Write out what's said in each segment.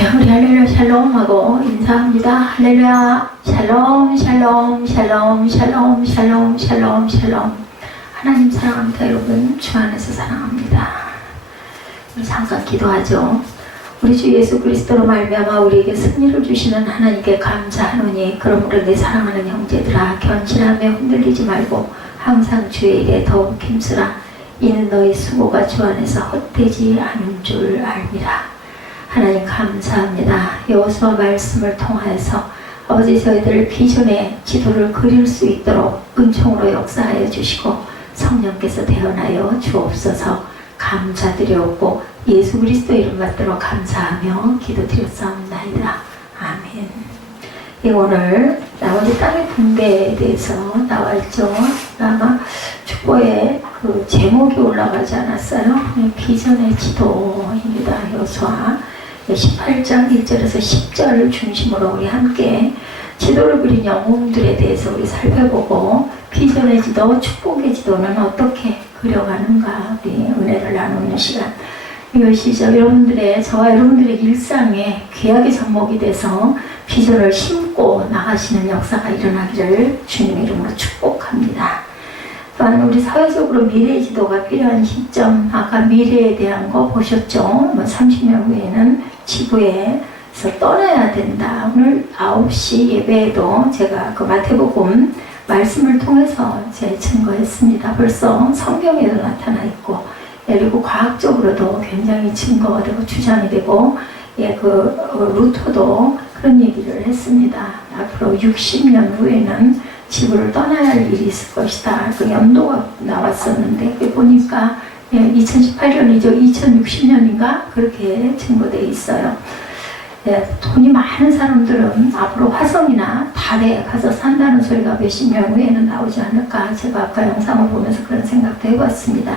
네, 우리 할렐루야 샬롬 하고 인사합니다. 할렐루야 샬롬 샬롬 샬롬 샬롬 샬롬 샬롬 샬롬. 하나님 사랑합니다. 여러분 주 안에서 사랑합니다. 우리 잠깐 기도하죠. 우리 주 예수 그리스도로 말미암아 우리에게 승리를 주시는 하나님께 감사하노니 그러므로 내 사랑하는 형제들아 견실하며 흔들리지 말고 항상 주의 일에 더욱 힘쓰라. 이는 너희 수고가 주 안에서 헛되지 않은 줄 알미라. 하나님 감사합니다. 여호수아 말씀을 통하여서 아버지 저희들 비전의 지도를 그릴 수 있도록 은총으로 역사하여 주시고 성령께서 대언하여 주옵소서. 감사드리옵고 예수 그리스도 이름 받들어 감사하며 기도드렸사옵나이다. 아멘. 예, 오늘 나머지 땅의 분배에 대해서 나와있죠. 아마 축보에 그 제목이 올라가지 않았어요. 비전의 지도입니다. 여호수아 18장 1절에서 10절을 중심으로 우리 함께 지도를 그린 영웅들에 대해서 우리 살펴보고 비전의 지도, 축복의 지도는 어떻게 그려가는가 우리 은혜를 나누는 시간 이것이죠. 여러분들의 저와 여러분들의 일상에 귀하게 접목이 돼서 비전을 심고 나가시는 역사가 일어나기를 주님의 이름으로 축복합니다. 또한 우리 사회적으로 미래 지도가 필요한 시점, 아까 미래에 대한 거 보셨죠? 30년 후에는 지구에서 떠나야 된다. 오늘 9시 예배에도 제가 그 마태복음 말씀을 통해서 제 증거했습니다. 벌써 성경에도 나타나 있고, 그리고 과학적으로도 굉장히 증거가 되고 주장이 되고, 루터도 그런 얘기를 했습니다. 앞으로 60년 후에는 지구를 떠나야 할 일이 있을 것이다. 그 연도가 나왔었는데, 그 보니까 2018년이죠. 2060년인가? 그렇게 증거되어 있어요. 돈이 많은 사람들은 앞으로 화성이나 달에 가서 산다는 소리가 몇십 년 후에는 나오지 않을까. 제가 아까 영상을 보면서 그런 생각도 해봤습니다.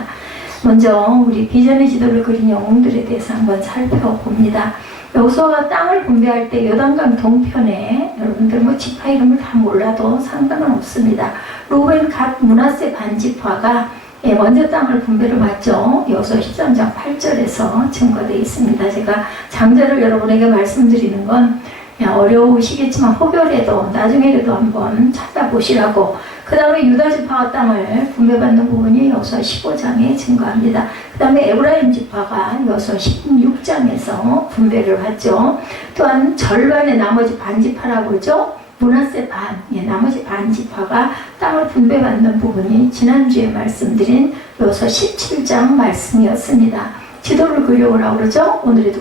먼저 우리 비전의 지도를 그린 영웅들에 대해서 한번 살펴봅니다. 여호수아가 땅을 분배할 때 요단강 동편에 여러분들 지파 이름을 다 몰라도 상관은 없습니다. 루벤, 갓, 므낫세 반지파가 먼저 땅을 분배를 받죠. 여호수아 13장 8절에서 증거되어 있습니다. 제가 장절을 여러분에게 말씀드리는 건 어려우시겠지만 혹여라도 나중에라도 한번 찾아보시라고. 그 다음에 유다 지파가 땅을 분배받는 부분이 여호수아 15장에 증거합니다. 그 다음에 에브라임 지파가 여호수아 16장에서 분배를 받죠. 또한 절반의 나머지 반지파라고 그러죠. 므낫세 반, 나머지 반지파가 땅을 분배받는 부분이 지난주에 말씀드린 여호수아 17장 말씀이었습니다. 지도를 그려오라고 그러죠. 오늘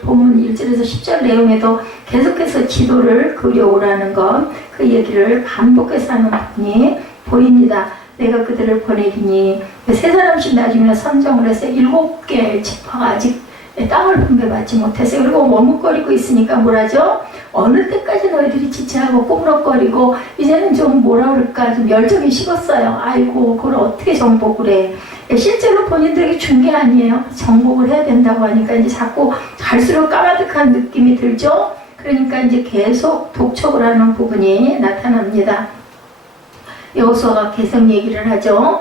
본문 1절에서 10절 내용에도 계속해서 지도를 그려오라는 것, 그 얘기를 반복해서 하는 부분이 보입니다. 내가 그들을 보내기니 세 사람씩 나중에 선정을 해서 7개 지파가 아직 땅을 분배받지 못해서 그리고 머뭇거리고 있으니까 뭐라죠? 어느 때까지 너희들이 지체하고 꾸물거리고 이제는 좀 뭐라 그럴까 좀 열정이 식었어요. 아이고 그걸 어떻게 정복을 해. 실제로 본인들에게 준 게 아니에요. 정복을 해야 된다고 하니까 이제 자꾸 갈수록 까마득한 느낌이 들죠. 그러니까 이제 계속 독촉을 하는 부분이 나타납니다. 여호수아가 계속 얘기를 하죠.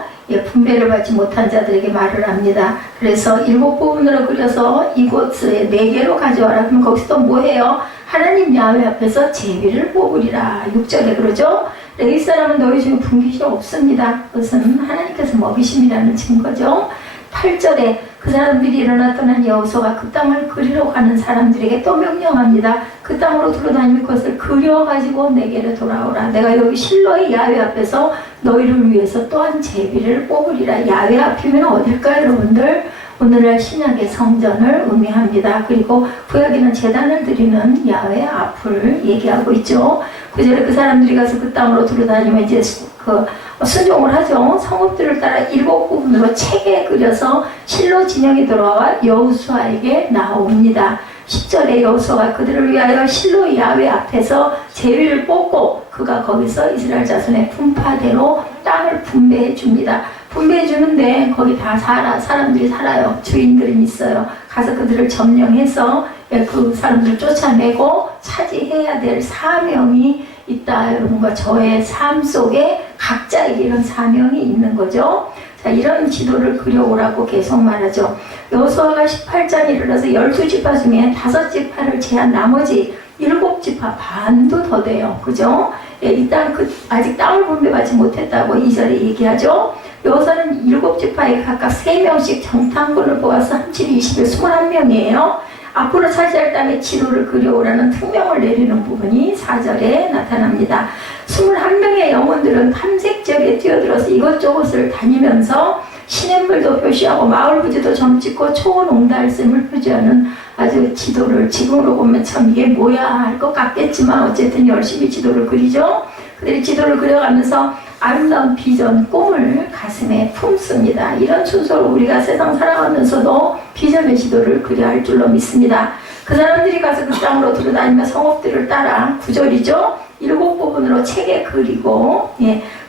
분배를 받지 못한 자들에게 말을 합니다. 그래서 7부분으로 그려서 이곳에 4개로 가져와라. 그럼 거기서 또 뭐해요? 하나님 야훼 앞에서 제비를 뽑으리라. 6절에 그러죠. 레위 사람은 너희 중에 분깃이 없습니다. 그것은 하나님께서 먹이심이라는 증거죠. 8절에 그 사람들이 일어나 떠난 여호수아가 그 땅을 그리러 가는 사람들에게 또 명령합니다. 그 땅으로 돌아다닐 것을 그려가지고 내게로 돌아오라. 내가 여기 실로의 야훼 앞에서 너희를 위해서 또한 제비를 뽑으리라. 야훼 앞이면 어딜까요, 여러분들? 오늘날 신약의 성전을 의미합니다. 그리고 구약에는 제단을 드리는 야훼 앞을 얘기하고 있죠. 그전에 그 사람들이 가서 그 땅으로 돌아다니면 이제 순종을 하죠. 성읍들을 따라 7부분으로 책에 그려서 실로 진영에 돌아와 여호수아에게 나옵니다. 10절에 여호수아가 그들을 위하여 실로 야훼 앞에서 제비를 뽑고 그가 거기서 이스라엘 자손의 분파대로 땅을 분배해 줍니다. 분배해 주는데 거기 다 사람들이 살아요. 주인들은 있어요. 가서 그들을 점령해서 그 사람들을 쫓아내고 차지해야 될 사명이 있다. 여러분과 저의 삶 속에 각자에게 이런 사명이 있는 거죠. 자, 이런 지도를 그려오라고 계속 말하죠. 여호수아가 18장에 이르러서 12지파 중에 5지파를 제한 나머지 7지파 반도 더 돼요. 그죠? 예, 일단 아직 땅을 분배받지 못했다고 2절에 얘기하죠. 여호수아는 7지파에 각각 3명씩 정탐꾼을 뽑아서 37, 20에 21명이에요. 앞으로 차지할 땅의 지도를 그려오라는 특명을 내리는 부분이 4절에 나타납니다. 21명의 영혼들은 탐색 지역에 뛰어들어서 이것저것을 다니면서 시냇물도 표시하고 마을 부지도 점찍고 초원옹달샘을 표시하는 아주 지도를 지금으로 보면 참 이게 뭐야 할 것 같겠지만 어쨌든 열심히 지도를 그리죠. 그들이 지도를 그려가면서 아름다운 비전, 꿈을 가슴에 품습니다. 이런 순서로 우리가 세상 살아가면서도 비전의 지도를 그려야 할 줄로 믿습니다. 그 사람들이 가서 그 땅으로 들어다니며 성읍들을 따라 9절이죠. 7부분으로 책에 그리고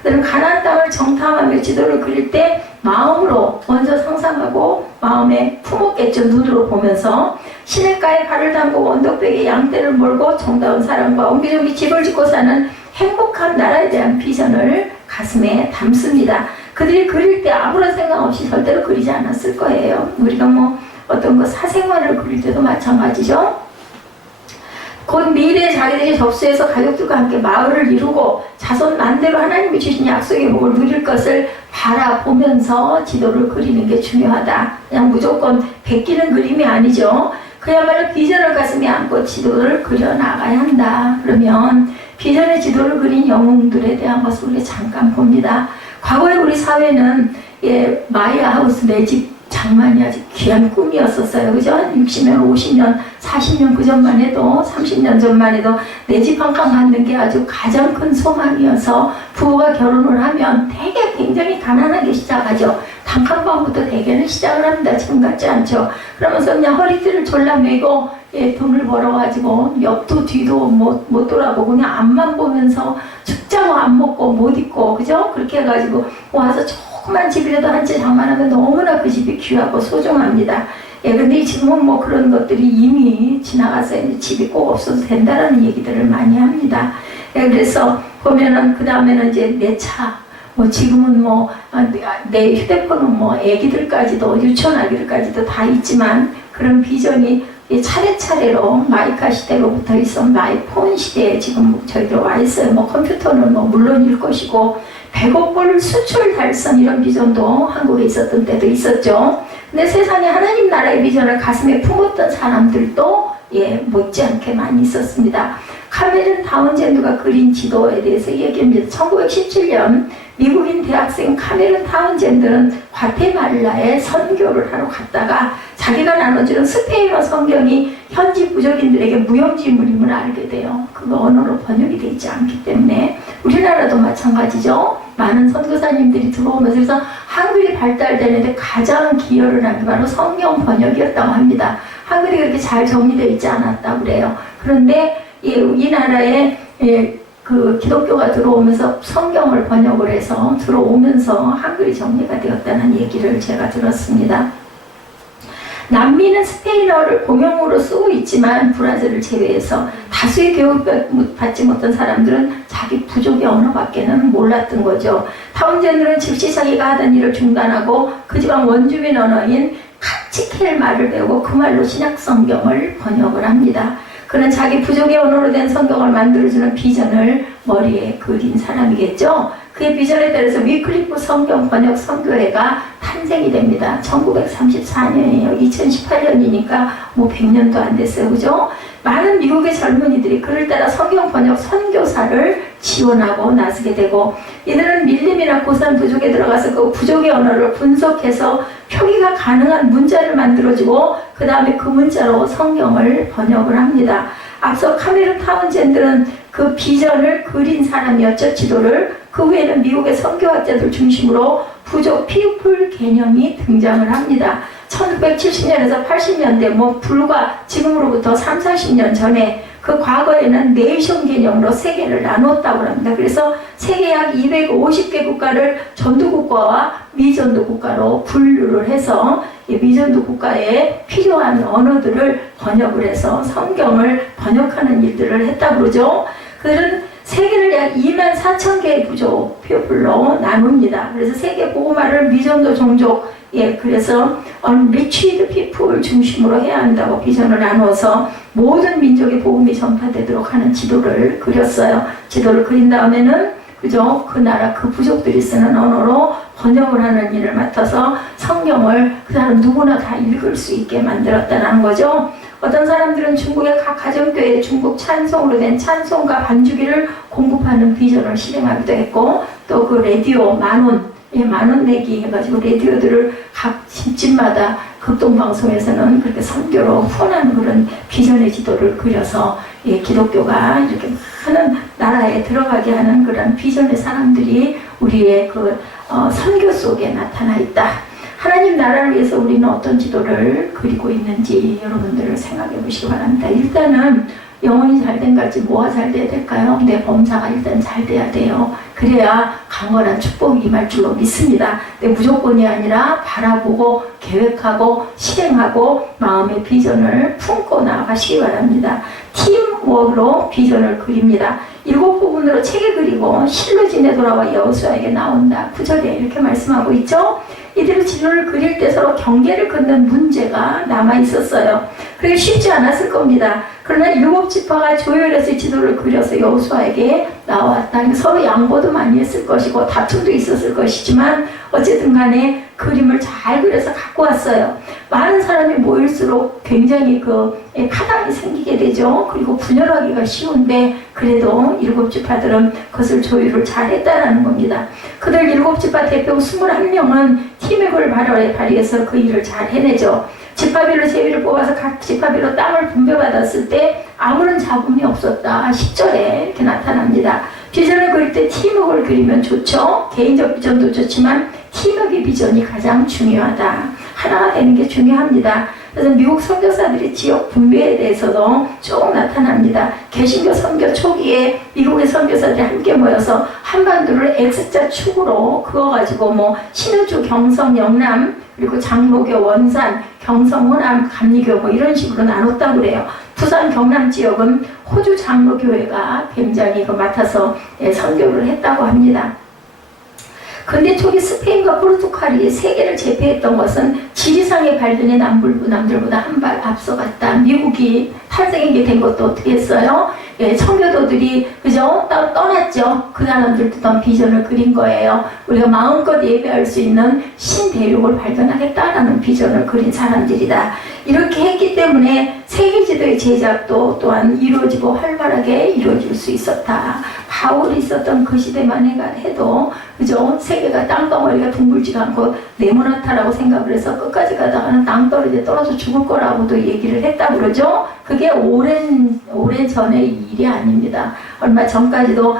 그들은 가나안 땅을 정탐하며 지도를 그릴 때 마음으로 먼저 상상하고 마음에 품었겠죠. 눈으로 보면서 시냇가에 발을 담고 언덕백에 양떼를 몰고 정다운 사람과 옹기종기 집을 짓고 사는 행복한 나라에 대한 비전을 가슴에 담습니다. 그들이 그릴 때 아무런 생각 없이 절대로 그리지 않았을 거예요. 우리가 뭐 어떤 사생활을 그릴 때도 마찬가지죠. 곧 미래에 자기들이 접수해서 가족들과 함께 마을을 이루고 자손 만대로 하나님이 주신 약속의 복을 누릴 것을 바라보면서 지도를 그리는 게 중요하다. 그냥 무조건 베끼는 그림이 아니죠. 그야말로 비전을 가슴에 안고 지도를 그려나가야 한다. 그러면 비전의 지도를 그린 영웅들에 대한 것을 우리 잠깐 봅니다. 과거에 우리 사회는 마이아 하우스 내 집 장만이 아주 귀한 꿈이었었어요. 그죠? 60년, 50년, 40년 그 전만 해도 30년 전만 해도 내 집 한 칸 갖는 게 아주 가장 큰 소망이어서 부부가 결혼을 하면 되게 굉장히 가난하게 시작하죠. 단칸방부터 대개는 시작을 합니다. 지금 같지 않죠. 그러면서 그냥 허리띠를 졸라매고 돈을 벌어가지고 옆도 뒤도 못 돌아보고 그냥 앞만 보면서 죽자고 안 먹고 못 입고 그죠? 그렇게 해가지고 와서 조그만 집이라도 한 채 장만하면 너무나 그 집이 귀하고 소중합니다. 근데 지금은 뭐 그런 것들이 이미 지나가서 이제 집이 꼭 없어도 된다라는 얘기들을 많이 합니다. 그래서 보면은 그 다음에는 이제 내 차, 지금은 내 휴대폰은 애기들까지도 유치원 아기들까지도 다 있지만 그런 비전이 차례차례로 마이카 시대로부터 있어 마이폰 시대에 지금 저희들 와 있어요. 컴퓨터는 물론일 것이고 100억 불 수출 달성 이런 비전도 한국에 있었던 때도 있었죠. 근데 세상에 하나님 나라의 비전을 가슴에 품었던 사람들도 못지않게 많이 있었습니다. 카메론 타운젠드가 그린 지도에 대해서 얘기합니다. 1917년 미국인 대학생 카메론 타운젠드는 과테말라에 선교를 하러 갔다가 자기가 나눠주는 스페인어 성경이 현지 부족인들에게 무용지물임을 알게 돼요. 그거 언어로 번역이 되어 있지 않기 때문에 우리나라도 마찬가지죠. 많은 선교사님들이 들어오면서 그래서 한글이 발달되는데 가장 기여를 한 게 바로 성경 번역이었다고 합니다. 한글이 그렇게 잘 정리되어 있지 않았다고 그래요. 그런데 이 나라에 그 기독교가 들어오면서 성경을 번역을 해서 들어오면서 한글이 정리가 되었다는 얘기를 제가 들었습니다. 남미는 스페인어를 공용어로 쓰고 있지만 브라질을 제외해서 다수의 교육을 받지 못한 사람들은 자기 부족의 언어밖에는 몰랐던 거죠. 타운젠드는 즉시 자기가 하던 일을 중단하고 그 지방 원주민 언어인 카치켈 말을 배우고 그 말로 신약 성경을 번역을 합니다. 그는 자기 부족의 언어로 된 성경을 만들어주는 비전을 머리에 그린 사람이겠죠. 그의 비전에 따라서 위클리프 성경 번역 선교회가 탄생이 됩니다. 1934년이에요. 2018년이니까 100년도 안 됐어요. 그죠? 많은 미국의 젊은이들이 그를 따라 성경 번역 선교사를 지원하고 나서게 되고 이들은 밀림이나 고산 부족에 들어가서 그 부족의 언어를 분석해서 표기가 가능한 문자를 만들어주고 그 다음에 그 문자로 성경을 번역을 합니다. 앞서 카메론 타운젠드는 그 비전을 그린 사람이었죠. 지도를. 그 후에는 미국의 선교학자들 중심으로 부족 피우플 개념이 등장을 합니다. 1970년에서 80년대 불과 지금으로부터 3, 40년 전에 그 과거에는 네이션 개념으로 세계를 나눴다고 합니다. 그래서 세계 약 250개 국가를 전도국가와 미전도 국가로 분류를 해서 미전도 국가에 필요한 언어들을 번역을 해서 성경을 번역하는 일들을 했다고 그러죠. 그들은 세계를 약 2만 4천 개의 부족 피플로 나눕니다. 그래서 세계 복음화를 미전도 종족, 그래서 unreached people 중심으로 해야 한다고 비전을 나누어서 모든 민족의 복음이 전파되도록 하는 지도를 그렸어요. 지도를 그린 다음에는 그죠? 그 나라 그 부족들이 쓰는 언어로 번역을 하는 일을 맡아서 성경을 그 사람 누구나 다 읽을 수 있게 만들었다는 거죠. 어떤 사람들은 중국의 각 가정교회에 중국 찬송으로 된 찬송가 반주기를 공급하는 비전을 실행하기도 했고, 또 그 라디오 만원 내기 해가지고 라디오들을 각 집집마다 극동방송에서는 그렇게 선교로 후원하는 그런 비전의 지도를 그려서 기독교가 이렇게 많은 나라에 들어가게 하는 그런 비전의 사람들이 우리의 그 선교 속에 나타나 있다. 하나님 나라를 위해서 우리는 어떤 지도를 그리고 있는지 여러분들을 생각해 보시기 바랍니다. 일단은 영혼이 잘된 같이 뭐가 잘 돼야 될까요? 내 범사가 일단 잘 돼야 돼요. 그래야 강건한 축복이 임할 줄로 믿습니다. 내 무조건이 아니라 바라보고 계획하고 실행하고 마음의 비전을 품고 나아가시기 바랍니다. 팀워크로 비전을 그립니다. 7부분으로 책에 그리고 실로 지내 돌아와 여호수아에게 나온다. 9절에 이렇게 말씀하고 있죠. 이들의 지도를 그릴 때 서로 경계를 긋는 문제가 남아 있었어요. 그게 쉽지 않았을 겁니다. 그러나 7지파가 조율해서 지도를 그려서 여호수아에게 나왔다. 서로 양보도 많이 했을 것이고 다툼도 있었을 것이지만 어쨌든 간에 그림을 잘 그려서 갖고 왔어요. 많은 사람이 모일수록 굉장히 파당이 생기게 되죠. 그리고 분열하기가 쉬운데 그래도 7지파들은 그것을 조율을 잘 했다는 겁니다. 그들 7지파 대표 21명은 팀워크를 발휘해서 그 일을 잘 해내죠. 지파별로 제비를 뽑아서 각 지파별로 땅을 분배받았을 때 아무런 잡음이 없었다. 10절에 이렇게 나타납니다. 비전을 그릴 때 팀워크를 그리면 좋죠. 개인적 비전도 좋지만 팀워크의 비전이 가장 중요하다. 하나가 되는 게 중요합니다. 그래서 미국 선교사들이 지역 분배에 대해서도 쭉 나타납니다. 개신교 선교 초기에 미국의 선교사들이 함께 모여서 한반도를 X자 축으로 그어가지고 신의주, 경성, 영남, 그리고 장로교, 원산, 경성, 호남, 감리교 이런 식으로 나눴다고 그래요. 부산 경남 지역은 호주 장로교회가 굉장히 맡아서 선교를 했다고 합니다. 근대 초기 스페인과 포르투갈이 세계를 제패했던 것은 지리상의 발전이 남들보다 한 발 앞서갔다. 미국이 탈생하게 된 것도 어떻게 했어요? 청교도들이 그죠? 떠났죠. 그 사람들 어떤 비전을 그린 거예요. 우리가 마음껏 예배할 수 있는 신대륙을 발견하겠다라는 비전을 그린 사람들이다. 이렇게 했기 때문에 세계지도의 제작도 또한 이루어지고 활발하게 이루어질 수 있었다. 바울이 있었던 그 시대만 해도 그죠? 세계가 땅덩어리가 둥글지가 않고 네모나타라고 생각을 해서 끝까지 가다가는 땅떨어져 떨어져 죽을 거라고도 얘기를 했다고 그러죠? 그게 오랜 전의 일이 아닙니다. 얼마 전까지도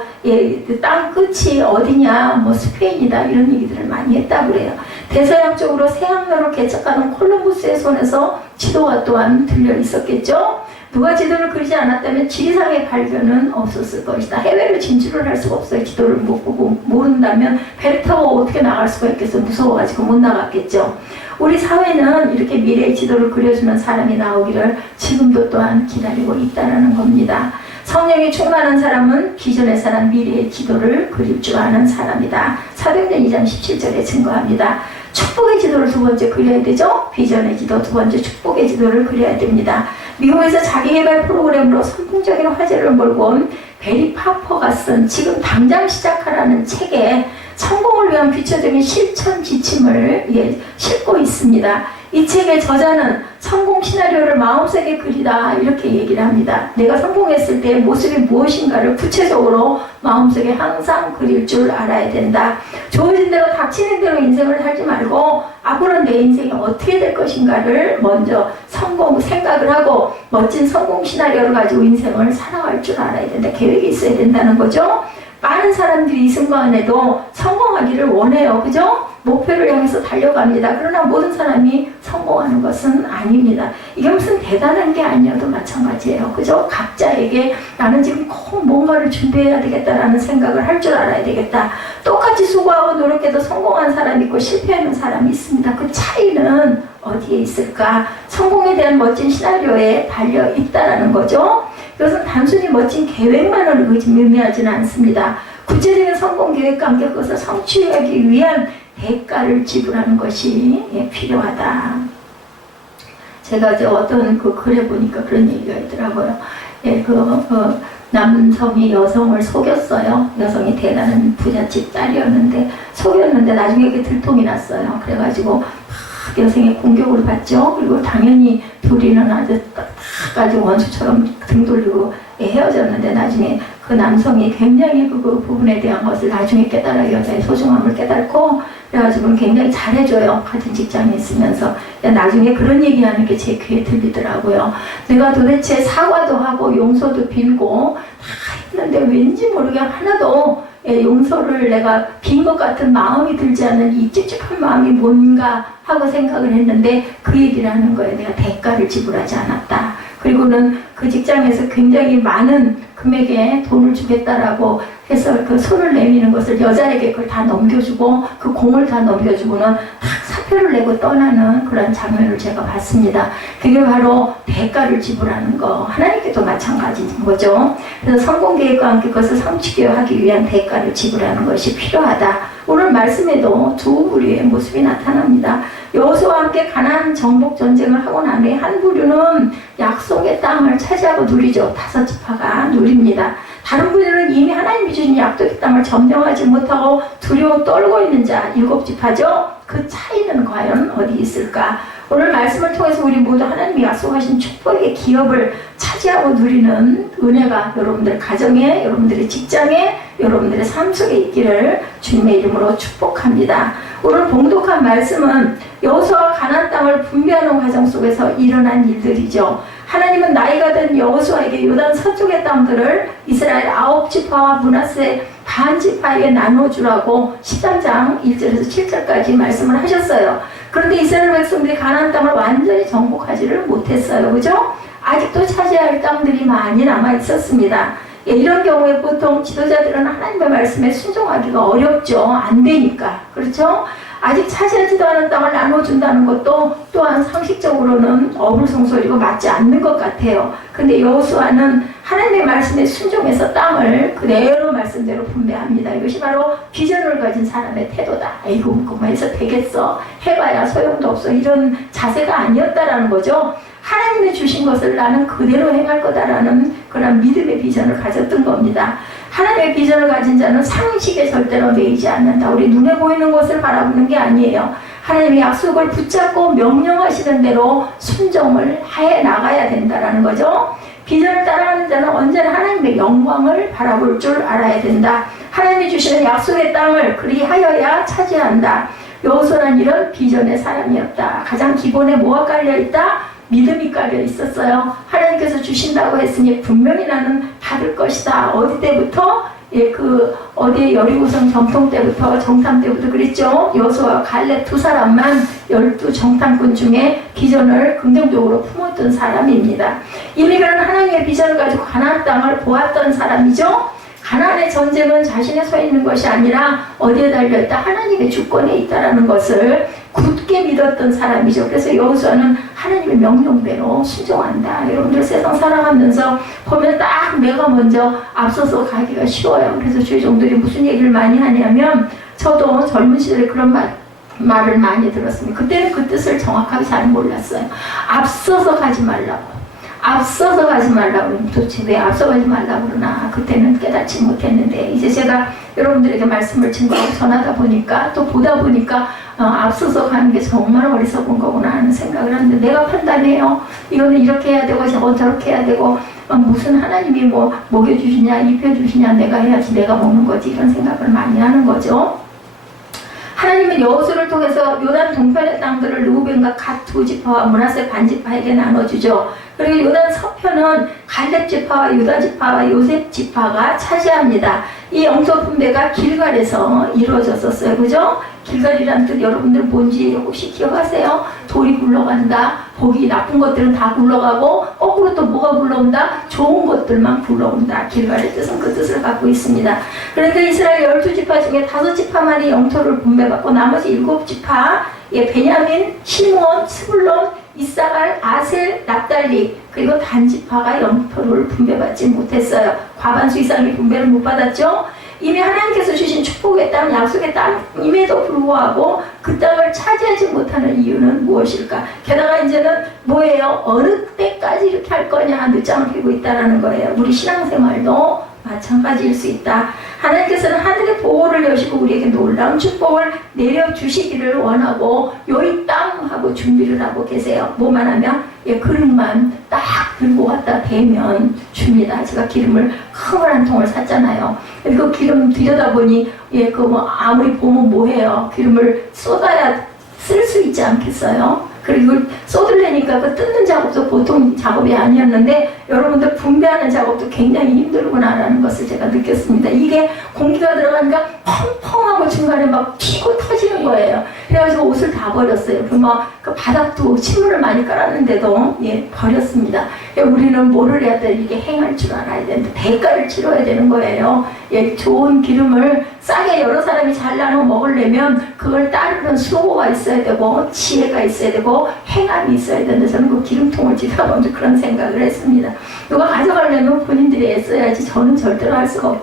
땅 끝이 어디냐, 스페인이다 이런 얘기들을 많이 했다고 그래요. 대서양 쪽으로 새항로를 개척하던 콜럼부스의 손에서 지도가 또한 들려 있었겠죠? 누가 지도를 그리지 않았다면 지리상의 발견은 없었을 것이다. 해외로 진출을 할 수가 없어요. 지도를 못 보고 모른다면 배를 타고 어떻게 나갈 수가 있겠어. 무서워가지고 못 나갔겠죠. 우리 사회는 이렇게 미래의 지도를 그려주는 사람이 나오기를 지금도 또한 기다리고 있다는 겁니다. 성령이 충만한 사람은 비전의 사람, 미래의 지도를 그릴 줄 아는 사람이다. 사도행전 2장 17절에 증거합니다. 축복의 지도를 두 번째 그려야 되죠. 비전의 지도 두 번째 축복의 지도를 그려야 됩니다. 미국에서 자기개발 프로그램으로 선풍적인 화제를 몰고 온 베리 파퍼가 쓴 지금 당장 시작하라는 책에 성공을 위한 구체적인 실천 지침을 싣고 있습니다. 이 책의 저자는 성공 시나리오를 마음속에 그리다 이렇게 얘기를 합니다. 내가 성공했을 때 모습이 무엇인가를 구체적으로 마음속에 항상 그릴 줄 알아야 된다. 주어진 대로 닥치는 대로 인생을 살지 말고 앞으로 내 인생이 어떻게 될 것인가를 먼저 생각을 하고 멋진 성공 시나리오를 가지고 인생을 살아갈 줄 알아야 된다. 계획이 있어야 된다는 거죠. 많은 사람들이 이 순간에도 성공하기를 원해요. 그죠? 목표를 향해서 달려갑니다. 그러나 모든 사람이 성공하는 것은 아닙니다. 이게 무슨 대단한 게 아니어도 마찬가지예요. 그죠? 각자에게 나는 지금 꼭 뭔가를 준비해야 되겠다라는 생각을 할 줄 알아야 되겠다. 똑같이 수고하고 노력해도 성공한 사람이 있고 실패하는 사람이 있습니다. 그 차이는 어디에 있을까? 성공에 대한 멋진 시나리오에 달려 있다라는 거죠. 이것은 단순히 멋진 계획만을 의미하지는 않습니다. 구체적인 성공 계획과 함께 그것을 성취하기 위한 대가를 지불하는 것이 필요하다. 제가 이제 어떤 그 글에 보니까 그런 얘기가 있더라고요. 남성이 여성을 속였어요. 여성이 대단한 부잣집 딸이었는데 속였는데 나중에 그게 들통이 났어요. 그래가지고 막 여성의 공격을 받죠. 그리고 당연히 둘이는 아주 원수처럼 등 돌리고 헤어졌는데 나중에 그 남성이 굉장히 그 부분에 대한 것을 나중에 깨달아 여자의 소중함을 깨닫고 그래가지고 굉장히 잘해줘요. 같은 직장에 있으면서. 나중에 그런 얘기하는 게 제 귀에 들리더라고요. 내가 도대체 사과도 하고 용서도 빌고 다 했는데 왠지 모르게 하나도 용서를 내가 빈 것 같은 마음이 들지 않는 이 찝찝한 마음이 뭔가 하고 생각을 했는데 그 얘기를 하는 거예요. 내가 대가를 지불하지 않았다. 그리고는 그 직장에서 굉장히 많은 금액의 돈을 주겠다라고 해서 그 손을 내미는 것을 여자에게 그걸 다 넘겨주고 그 공을 다 넘겨주고는 딱 사표를 내고 떠나는 그런 장면을 제가 봤습니다. 그게 바로 대가를 지불하는 거. 하나님께도 마찬가지인 거죠. 그래서 성공 계획과 함께 그것을 성취하기 위한 대가를 지불하는 것이 필요하다. 오늘 말씀에도 두 부류의 모습이 나타납니다. 여호수아와 함께 가나안 정복 전쟁을 하고 난 후에 한 부류는 약속의 땅을 차지하고 누리죠. 5지파가 누립니다. 다른 부류는 이미 하나님이 주신 약속의 땅을 점령하지 못하고 두려워 떨고 있는 자 7지파죠. 그 차이는 과연 어디 있을까? 오늘 말씀을 통해서 우리 모두 하나님이 약속하신 축복의 기업을 차지하고 누리는 은혜가 여러분들 가정에, 여러분들의 직장에, 여러분들의 삶 속에 있기를 주님의 이름으로 축복합니다. 오늘 봉독한 말씀은 여호수아가 가나안 땅을 분배하는 과정 속에서 일어난 일들이죠. 하나님은 나이가 든 여호수아에게 요단 서쪽의 땅들을 이스라엘 9지파와 므낫세 반지파에게 나눠주라고 13장 1절에서 7절까지 말씀을 하셨어요. 그런데 이스라엘 백성들이 가나안 땅을 완전히 정복하지를 못했어요. 그죠? 아직도 차지할 땅들이 많이 남아 있었습니다. 이런 경우에 보통 지도자들은 하나님의 말씀에 순종하기가 어렵죠. 안 되니까. 그렇죠? 아직 차지하지도 않은 땅을 나눠준다는 것도 또한 상식적으로는 어불성설이고 맞지 않는 것 같아요. 근데 여호수아는 하나님의 말씀에 순종해서 땅을 그대로 말씀대로 분배합니다. 이것이 바로 비전을 가진 사람의 태도다. 아이고 그만 해서 되겠어. 해봐야 소용도 없어. 이런 자세가 아니었다라는 거죠. 하나님이 주신 것을 나는 그대로 행할 거다라는 그런 믿음의 비전을 가졌던 겁니다. 하나님의 비전을 가진 자는 상식에 절대로 매이지 않는다. 우리 눈에 보이는 것을 바라보는 게 아니에요. 하나님의 약속을 붙잡고 명령하시는 대로 순종을 해 나가야 된다는 거죠. 비전을 따라가는 자는 언제나 하나님의 영광을 바라볼 줄 알아야 된다. 하나님이 주시는 약속의 땅을 그리하여야 차지한다. 여호수아는 이런 비전의 사람이었다. 가장 기본에 뭐가 깔려있다? 믿음이 깔려 있었어요. 하나님께서 주신다고 했으니 분명히 나는 받을 것이다. 어디 때부터? 어디 여리고성 정통 때부터 정탐 때부터 그랬죠. 여호수아와 갈렙 두 사람만 12 정탐꾼 중에 비전을 긍정적으로 품었던 사람입니다. 이미 그런 하나님의 비전을 가지고 가나안 땅을 보았던 사람이죠. 가나안의 전쟁은 자신의 서 있는 것이 아니라 어디에 달려있다? 하나님의 주권에 있다라는 것을 굳게 믿었던 사람이죠. 그래서 여호수아는 하나님의 명령대로 순종한다. 여러분들 세상 살아가면서 보면 딱 내가 먼저 앞서서 가기가 쉬워요. 그래서 주의 종들이 무슨 얘기를 많이 하냐면 저도 젊은 시절에 그런 말을 많이 들었습니다. 그때는 그 뜻을 정확하게 잘 몰랐어요. 앞서서 가지 말라고. 앞서서 가지 말라고. 도대체 왜 앞서가지 말라고 그러나 그때는 깨닫지 못했는데 이제 제가 여러분들에게 말씀을 증거하고 전하다 보니까 또 보다 보니까 앞서서 가는 게 정말 어리석은 거구나 하는 생각을 하는데 내가 판단해요. 이거는 이렇게 해야 되고 저건 저렇게 해야 되고 무슨 하나님이 뭐 먹여주시냐 입혀주시냐 내가 해야지 내가 먹는 거지 이런 생각을 많이 하는 거죠. 하나님은 여호수아를 통해서 요단 동편의 땅들을 르우벤과 갓 2지파와 므낫세 반지파에게 나눠주죠. 그리고 요단 서편은 갈렙 지파와 유다 지파와 요셉 지파가 차지합니다. 이 영토 분배가 길갈에서 이루어졌었어요. 그죠? 길갈이라는 뜻 여러분들 뭔지 혹시 기억하세요? 돌이 굴러간다. 거기 나쁜 것들은 다 굴러가고 거꾸로 또 뭐가 굴러온다? 좋은 것들만 굴러온다. 길갈의 뜻은 그 뜻을 갖고 있습니다. 그런데 이스라엘 12지파 중에 5지파만이 영토를 분배받고 나머지 7지파 베냐민, 시므온, 스불론 이사갈, 아셀, 납달리 그리고 단지파가 영토를 분배받지 못했어요. 과반수 이상이 분배를 못 받았죠. 이미 하나님께서 주신 축복의 땅, 약속의 땅임에도 불구하고 그 땅을 차지하지 못하는 이유는 무엇일까? 게다가 이제는 뭐예요? 어느 때까지 이렇게 할 거냐 늦장을 피고 있다는 거예요. 우리 신앙생활도 마찬가지일 수 있다. 하나님께서는 하늘의 보호를 여시고 우리에게 놀라운 축복을 내려주시기를 원하고 요이 땅 하고 준비를 하고 계세요. 뭐만 하면 그릇만 딱 들고 왔다 대면 줍니다. 제가 기름을 큰 한 통을 샀잖아요. 그 기름 들여다보니 아무리 보면 뭐해요. 기름을 쏟아야 쓸 수 있지 않겠어요? 그리고 쏟으려니까 그 뜯는 작업도 보통 작업이 아니었는데 여러분들 분배하는 작업도 굉장히 힘들구나라는 것을 제가 느꼈습니다. 이게 공기가 들어가니까 펑펑하고 중간에 막 튀고 터지는 거예요. 그래가지고 옷을 다 버렸어요. 그 바닥도 침물을 많이 깔았는데도 버렸습니다. 우리는 뭐를 해야 돼? 이게 행할 줄 알아야 되는데 대가를 치러야 되는 거예요. 좋은 기름을 싸게 여러 사람이 잘 나눠 먹으려면 그걸 따르는 수고가 있어야 되고 지혜가 있어야 되고 행함이 있어야 되는데 저는 그 기름통을 지나보면서 그런 생각을 했습니다. 누가 가져가려면 본인들이 애써야지 저는 절대로 할 수가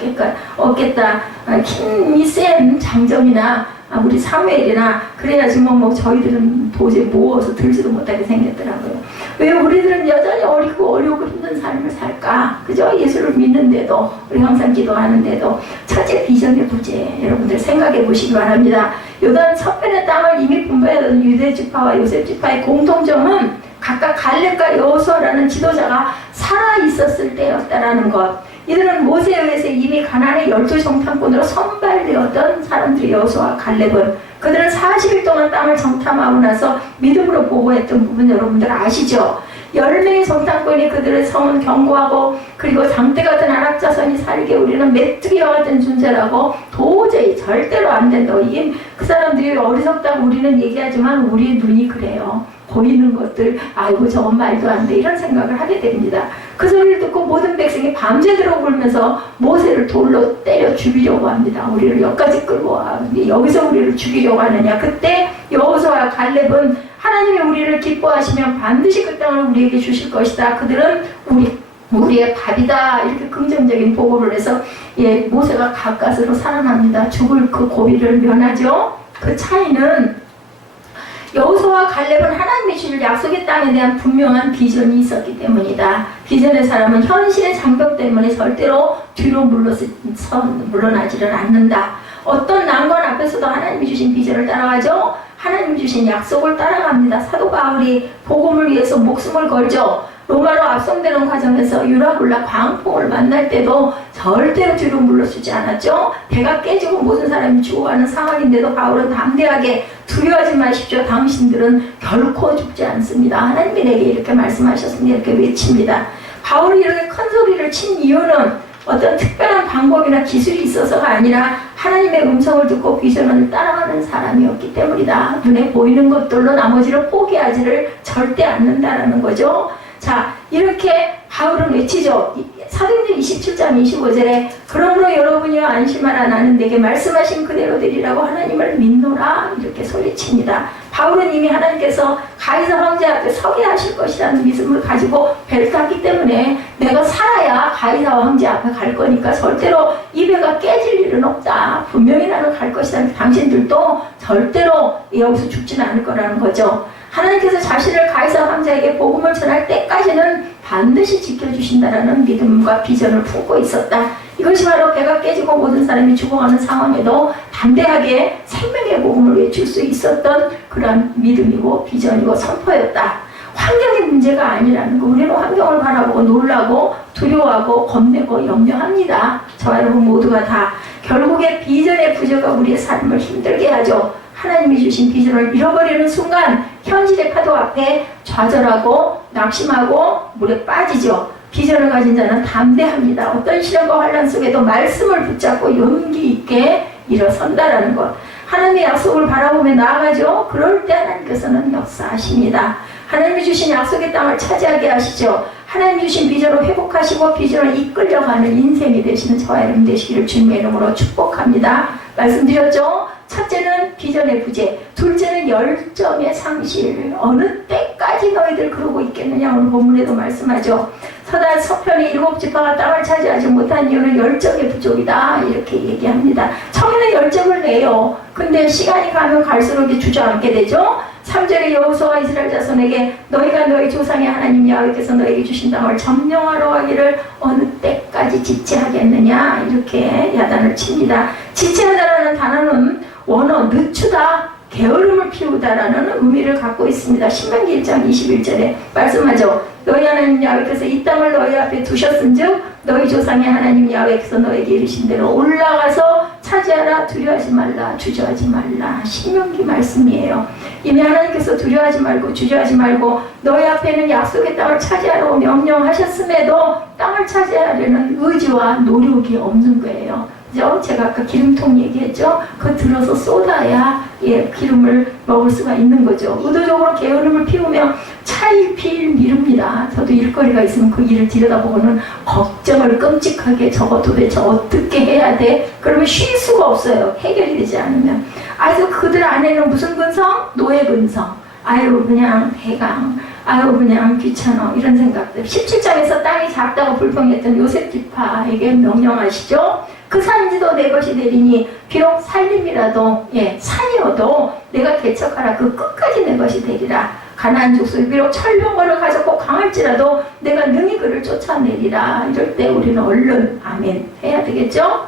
없겠다. 힘이 센 장정이나 우리 사무엘이나 그래야지 뭐 저희들은 도저히 모아서 들지도 못하게 생겼더라고요. 왜 우리들은 여전히 어리고 어려우고 힘든 삶을 살까? 그죠? 예수를 믿는데도 우리 항상 기도하는데도 첫째 비전의 부재 여러분들 생각해 보시기 바랍니다. 요단 서편의 땅을 이미 분배하던 유대 지파와 요셉 지파의 공통점은 각각 갈렙과 여호수아라는 지도자가 살아 있었을 때였다라는 것. 이들은 모세에 의해서 이미 가나안의 12정탐꾼으로 선발되었던 사람들이 여호수아와 갈렙은 그들은 40일 동안 땅을 정탐하고 나서 믿음으로 보고했던 부분 여러분들 아시죠? 10명의 정탐꾼이 그들의 성은 경고하고 그리고 장대 같은 아랍 자손이 살게 우리는 메뚜기와 같은 존재라고 도저히 절대로 안 된다고. 이게 그 사람들이 어리석다고 우리는 얘기하지만 우리 눈이 그래요. 보이는 것들 아이고 저건 말도 안 돼 이런 생각을 하게 됩니다. 그 소리를 듣고 모든 백성이 밤새도록 울면서 모세를 돌로 때려 죽이려고 합니다. 우리를 여기까지 끌고 와. 여기서 우리를 죽이려고 하느냐. 그때 여호수아와 갈렙은 하나님이 우리를 기뻐하시면 반드시 그 땅을 우리에게 주실 것이다. 그들은 우리의 밥이다. 이렇게 긍정적인 보고를 해서 모세가 가까스로 살아납니다. 죽을 그 고비를 면하죠. 그 차이는 여호수아와 갈렙은 하나님이 주실 약속의 땅에 대한 분명한 비전이 있었기 때문이다. 비전의 사람은 현실의 장벽 때문에 절대로 뒤로 물러나지를 않는다. 어떤 난관 앞에서도 하나님이 주신 비전을 따라가죠. 하나님이 주신 약속을 따라갑니다. 사도 바울이 복음을 위해서 목숨을 걸죠. 로마로 압송되는 과정에서 유라굴라 광풍을 만날 때도 절대로 뒤로 물러서지 않았죠. 배가 깨지고 모든 사람이 죽어가는 상황인데도 바울은 담대하게 두려워하지 마십시오. 당신들은 결코 죽지 않습니다. 하나님이 내게 이렇게 말씀하셨습니다. 이렇게 외칩니다. 바울이 이렇게 큰 소리를 친 이유는 어떤 특별한 방법이나 기술이 있어서가 아니라 하나님의 음성을 듣고 비전을 따라가는 사람이었기 때문이다. 눈에 보이는 것들로 나머지를 포기하지를 절대 않는다라는 거죠. 자, 이렇게 바울은 외치죠. 사도행전 27장 25절에 그러므로 여러분이여 안심하라 나는 내게 말씀하신 그대로 되리라고 하나님을 믿노라 이렇게 소리칩니다. 바울은 이미 하나님께서 가이사 황제 앞에 서게 하실 것이라는 믿음을 가지고 배를 탔기 때문에 내가 살아야 가이사 황제 앞에 갈 거니까 절대로 이 배가 깨질 일은 없다. 분명히 나는 갈 것이다. 당신들도 절대로 여기서 죽지는 않을 거라는 거죠. 하나님께서 자신을 가이사 황제에게 복음을 전할 때까지는 반드시 지켜주신다라는 믿음과 비전을 품고 있었다. 이것이 바로 배가 깨지고 모든 사람이 죽어가는 상황에도 담대하게 생명의 복음을 외칠 수 있었던 그런 믿음이고 비전이고 선포였다. 환경의 문제가 아니라는 거. 우리는 환경을 바라보고 놀라고 두려워하고 겁내고 염려합니다. 저와 여러분 모두가 다. 결국에 비전의 부재가 우리의 삶을 힘들게 하죠. 하나님이 주신 비전을 잃어버리는 순간 현실의 파도 앞에 좌절하고 낙심하고 물에 빠지죠. 비전을 가진 자는 담대합니다. 어떤 시련과 환난 속에도 말씀을 붙잡고 용기 있게 일어선다라는 것. 하나님의 약속을 바라보며 나아가죠. 그럴 때 하나님께서는 역사하십니다. 하나님이 주신 약속의 땅을 차지하게 하시죠. 하나님이 주신 비전을 회복하시고 비전을 이끌려가는 인생이 되시는 저와 여러분 되시기를 주님의 이름으로 축복합니다. 말씀드렸죠? 첫째는 비전의 부재, 둘째는 열정의 상실. 어느 때까지 끝까지 너희들 그러고 있겠느냐. 오늘 본문에도 말씀하죠. 서단 서편의 7지파가 땅을 차지하지 못한 이유는 열정의 부족이다 이렇게 얘기합니다. 처음에는 열정을 내요. 근데 시간이 가면 갈수록 주저앉게 되죠. 3절에 여호수아가 이스라엘 자손에게 너희가 너희 조상의 하나님 야훼께서 너희에게 주신 땅을 점령하러 가기를 어느 때까지 지체하겠느냐 이렇게 야단을 칩니다. 지체하다라는 단어는 원어 늦추다, 게으름을 피우다라는 의미를 갖고 있습니다. 신명기 1장 21절에 말씀하죠. 너희 하나님 야훼께서 이 땅을 너희 앞에 두셨은즉 너희 조상의 하나님 야훼께서 너에게 이르신 대로 올라가서 차지하라. 두려워하지 말라, 주저하지 말라. 신명기 말씀이에요. 이미 하나님께서 두려워하지 말고 주저하지 말고 너희 앞에는 약속의 땅을 차지하라고 명령하셨음에도 땅을 차지하려는 의지와 노력이 없는 거예요. 그죠? 제가 아까 기름통 얘기했죠? 그거 들어서 쏟아야 기름을 먹을 수가 있는 거죠. 의도적으로 게으름을 피우며 차일피일 미룹니다. 저도 일거리가 있으면 그 일을 들여다보고는 걱정을 끔찍하게 저거 도대체 어떻게 해야 돼? 그러면 쉴 수가 없어요. 해결이 되지 않으면. 아주 그들 안에는 무슨 근성? 노예 근성. 아유 그냥 대강, 아유 그냥 귀찮아 이런 생각들. 17장에서 땅이 작다고 불평했던 요셉 지파에게 명령하시죠. 그 산지도 내 것이 되리니 비록 살림이라도 산이어도 내가 개척하라. 그 끝까지 내 것이 되리라. 가나안 족속이 비록 철병거를 가졌고 강할지라도 내가 능히 그를 쫓아내리라. 이럴 때 우리는 얼른 아멘 해야 되겠죠?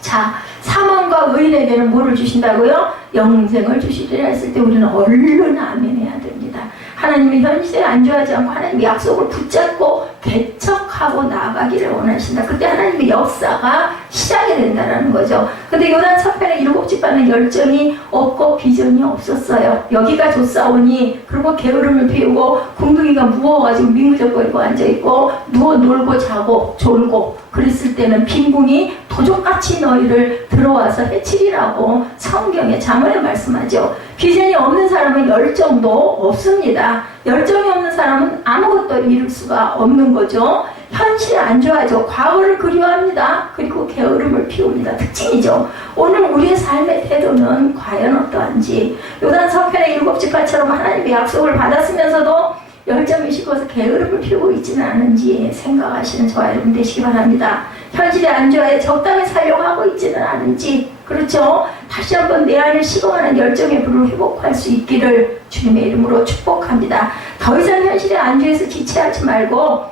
자, 사망과 의인에게는 뭐를 주신다고요? 영생을 주시리라 했을 때 우리는 얼른 아멘 해야 됩니다. 하나님이 현실에 안주하지 않고 하나님의 약속을 붙잡고 개척하고 나아가기를 원하신다. 그때 하나님의 역사가 시작이 된다는 거죠. 근데 요단 서편의 7지파는 열정이 없고 비전이 없었어요. 여기가 좋사오니 그리고 게으름을 피우고 궁둥이가 무거워가지고 미무적거리고 앉아있고 누워 놀고 자고 졸고 그랬을 때는 빈궁이 도적같이 너희를 들어와서 해치리라고 성경에 잠언에 말씀하죠. 비전이 없는 사람은 열정도 없습니다. 열정이 없는 사람은 아무것도 이룰 수가 없는 거죠. 현실에 안주하죠. 과거를 그리워합니다. 그리고 게으름을 피웁니다. 특징이죠. 오늘 우리의 삶의 태도는 과연 어떠한지. 요단 서편의 7지파처럼 하나님의 약속을 받았으면서도 열정이 식어서 게으름을 피우고 있지는 않은지 생각하시는 저와 여러분 되시기 바랍니다. 현실에 안주하여 적당히 살려고 하고 있지는 않은지, 그렇죠? 다시 한번 내 안에 식어가는 열정의 불을 회복할 수 있기를 주님의 이름으로 축복합니다. 더 이상 현실에 안주해서 지체하지 말고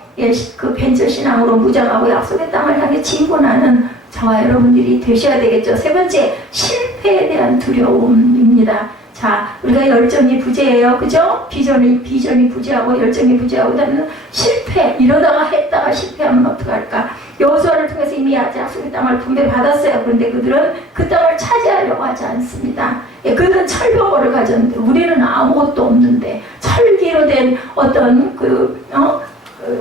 그 벤처신앙으로 무장하고 약속의 땅을 향해 진군하는 저와 여러분들이 되셔야 되겠죠. 세 번째, 실패에 대한 두려움입니다. 자, 우리가 열정이 부재예요. 그죠? 비전이 부재하고 열정이 부재하고 그다음에 실패, 이러다가 했다가 실패하면 어떡할까? 여호수아를 통해서 이미 약속의 땅을 분배받았어요. 그런데 그들은 그 땅을 차지하려고 하지 않습니다. 그들은 철병거를 가졌는데 우리는 아무것도 없는데, 철기로 된 어떤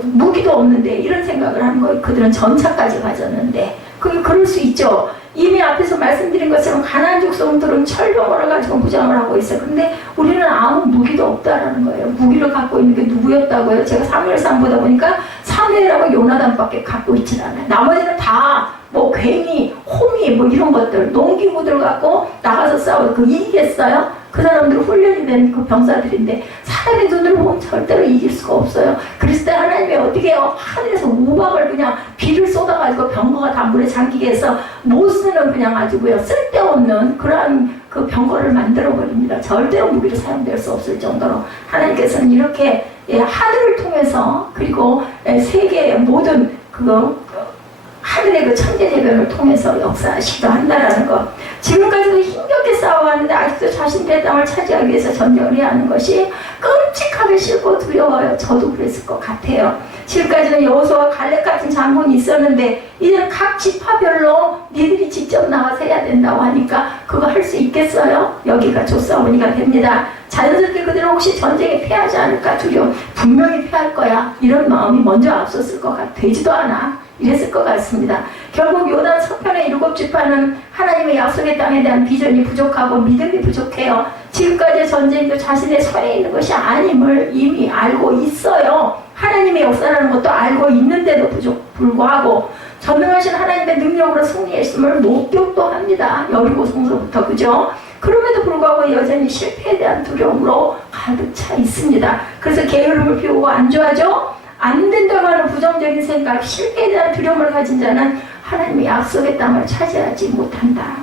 무기도 없는데 이런 생각을 하는 거예요. 그들은 전차까지 가졌는데. 그럴 수 있죠. 이미 앞에서 말씀드린 것처럼 가나안 족속들은 철병거를 가지고 무장을 하고 있어요. 근데 우리는 아무 무기도 없다라는 거예요. 무기를 갖고 있는 게 누구였다고요? 제가 사무엘상 보다 보니까 사무엘하고 요나단밖에 갖고 있질 않아요. 나머지는 다 괜히 호미 이런 것들, 농기구들 갖고 나가서 싸워요. 이기겠어요? 그 사람들 훈련이 된 그 병사들인데 사람의 눈으로 보면 절대로 이길 수가 없어요. 그랬을 때 하나님이 어떻게 해요? 하늘에서 우박을 그냥 비를 쏟아가지고 병거가 다 물에 잠기게 해서 못 쓰는 그냥 아주고요. 쓸데없는 그러한 그 병거를 만들어버립니다. 절대로 무기로 사용될 수 없을 정도로 하나님께서는 이렇게 하늘을 통해서 그리고 세계의 모든 하늘의 그 천재재변을 통해서 역사하시기도 한다라는 것. 지금까지도 힘겹게 싸워왔는데 아직도 자신들의 땅을 차지하기 위해서 전쟁을 해야 하는 것이 끔찍하게 싫고 두려워요. 저도 그랬을 것 같아요. 지금까지는 여호수아와 갈렙 같은 장군이 있었는데 이제는 각 지파별로 니들이 직접 나가서 해야 된다고 하니까 그거 할 수 있겠어요? 여기가 조사오니가 됩니다. 자연스럽게 그들은 혹시 전쟁에 패하지 않을까 두려워. 분명히 패할 거야. 이런 마음이 먼저 앞섰을 것 같아. 되지도 않아. 이랬을 것 같습니다. 결국 요단 서편의 7지파는 하나님의 약속의 땅에 대한 비전이 부족하고 믿음이 부족해요. 지금까지의 전쟁도 자신의 손에 있는 것이 아님을 이미 알고 있어요. 하나님의 역사라는 것도 알고 있는데도 불구하고 전능하신 하나님의 능력으로 승리했음을 목격도 합니다. 여리고 성으로부터, 그죠? 그럼에도 불구하고 여전히 실패에 대한 두려움으로 가득 차 있습니다. 그래서 게으름을 피우고 안 좋아져? 안 된다고 하는 부정적인 생각, 실패에 대한 두려움을 가진 자는 하나님의 약속의 땅을 차지하지 못한다.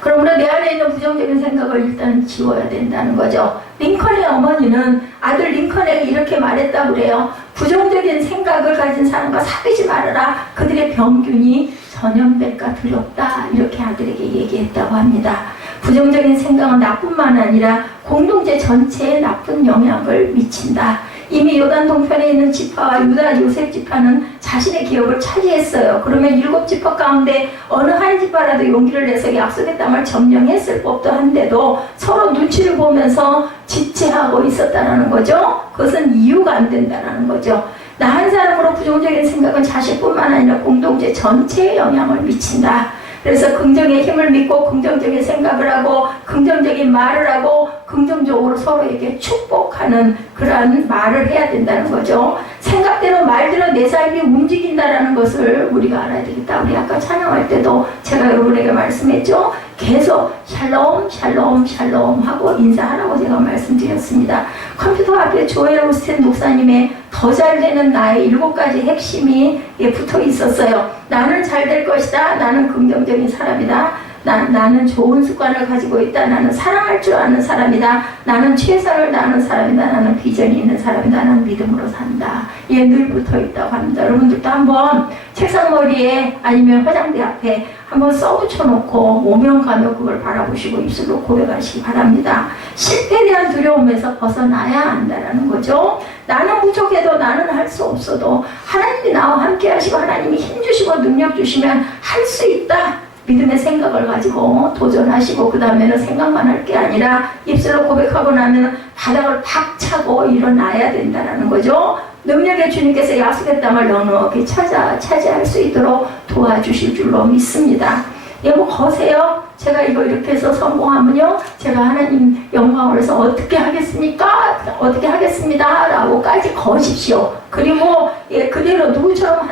그러므로 내 안에 있는 부정적인 생각을 일단 지워야 된다는 거죠. 링컨의 어머니는 아들 링컨에게 이렇게 말했다고 그래요. 부정적인 생각을 가진 사람과 사귀지 말아라. 그들의 병균이 전염될까 두렵다. 이렇게 아들에게 얘기했다고 합니다. 부정적인 생각은 나뿐만 아니라 공동체 전체에 나쁜 영향을 미친다. 이미 요단 동편에 있는 지파와 유다 요셉 지파는 자신의 기업을 차지했어요. 그러면 7지파 가운데 어느 한 지파라도 용기를 내서 약속의 땅을 점령했을 법도 한데도 서로 눈치를 보면서 지체하고 있었다는 거죠. 그것은 이유가 안 된다는 거죠. 나 한 사람으로 부정적인 생각은 자신뿐만 아니라 공동체 전체에 영향을 미친다. 그래서 긍정의 힘을 믿고 긍정적인 생각을 하고 긍정적인 말을 하고 긍정적으로 서로에게 축복하는 그러한 말을 해야 된다는 거죠. 생각대로 말대로 내 삶이 움직인다는 것을 우리가 알아야 되겠다. 우리 아까 찬양할 때도 제가 여러분에게 말씀했죠. 계속 샬롬 샬롬 샬롬 하고 인사하라고 제가 말씀드렸습니다. 컴퓨터 앞에 조엘 오스틴 목사님의 더 잘되는 나의 7가지 핵심이 붙어 있었어요. 나는 잘 될 것이다. 나는 긍정적인 사람이다. 나는 좋은 습관을 가지고 있다. 나는 사랑할 줄 아는 사람이다. 나는 최선을 다하는 사람이다. 나는 비전이 있는 사람이다. 나는 믿음으로 산다. 이게 늘 붙어 있다고 합니다. 여러분들도 한번 책상머리에 아니면 화장대 앞에 한번 써붙여놓고 오면 가면 그걸 바라보시고 입술로 고백하시기 바랍니다. 실패에 대한 두려움에서 벗어나야 한다는 거죠. 나는 부족해도 나는 할 수 없어도 하나님이 나와 함께 하시고 하나님이 힘주시고 능력 주시면 할 수 있다. 믿음의 생각을 가지고 도전하시고 그 다음에는 생각만 할 게 아니라 입술로 고백하고 나면 바닥을 팍 차고 일어나야 된다는 거죠. 능력의 주님께서 약속의 땅을 넉넉히 차지할 수 있도록 도와주실 줄로 믿습니다. 예, 뭐 거세요? 제가 이거 이렇게 해서 성공하면요 제가 하나님 영광을 해서 어떻게 하겠습니까? 어떻게 하겠습니다 라고까지 거십시오. 그리고 예, 그대로 누구처럼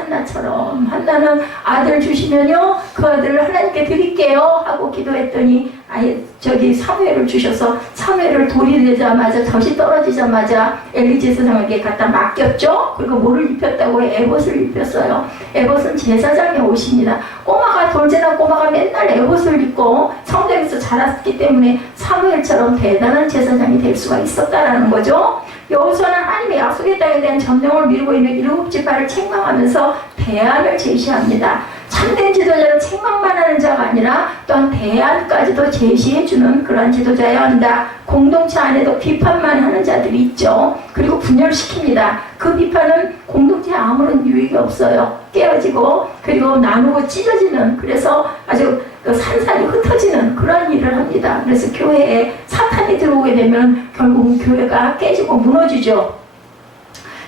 한나는 아들 주시면요 그 아들을 하나님께 드릴게요 하고 기도했더니 아예 저기 사무엘을 주셔서 사무엘을 돌이 되자마자 덫이 떨어지자마자 엘리 제사장에게 갖다 맡겼죠. 그리고 뭐를 입혔다고 에봇을 입혔어요. 에봇은 제사장의 옷입니다. 꼬마가 돌제나 꼬마가 맨날 에봇을 입고 성전에서 자랐기 때문에 사무엘처럼 대단한 제사장이 될 수가 있었다라는 거죠. 여호수아는 하나님의 약속의 땅에 대한 점령을 미루고 있는 7지파를 책망하면서 대안을 제시합니다. 참된 지도자는 책망만 하는 자가 아니라 또한 대안까지도 제시해주는 그러한 지도자여야 한다. 공동체 안에도 비판만 하는 자들이 있죠. 그리고 분열시킵니다. 그 비판은 공동체에 아무런 유익이 없어요. 깨어지고 그리고 나누고 찢어지는 그래서 아주 산산이 흩어지는 그런 일을 합니다. 그래서 교회에 사탄이 들어오게 되면 결국은 교회가 깨지고 무너지죠.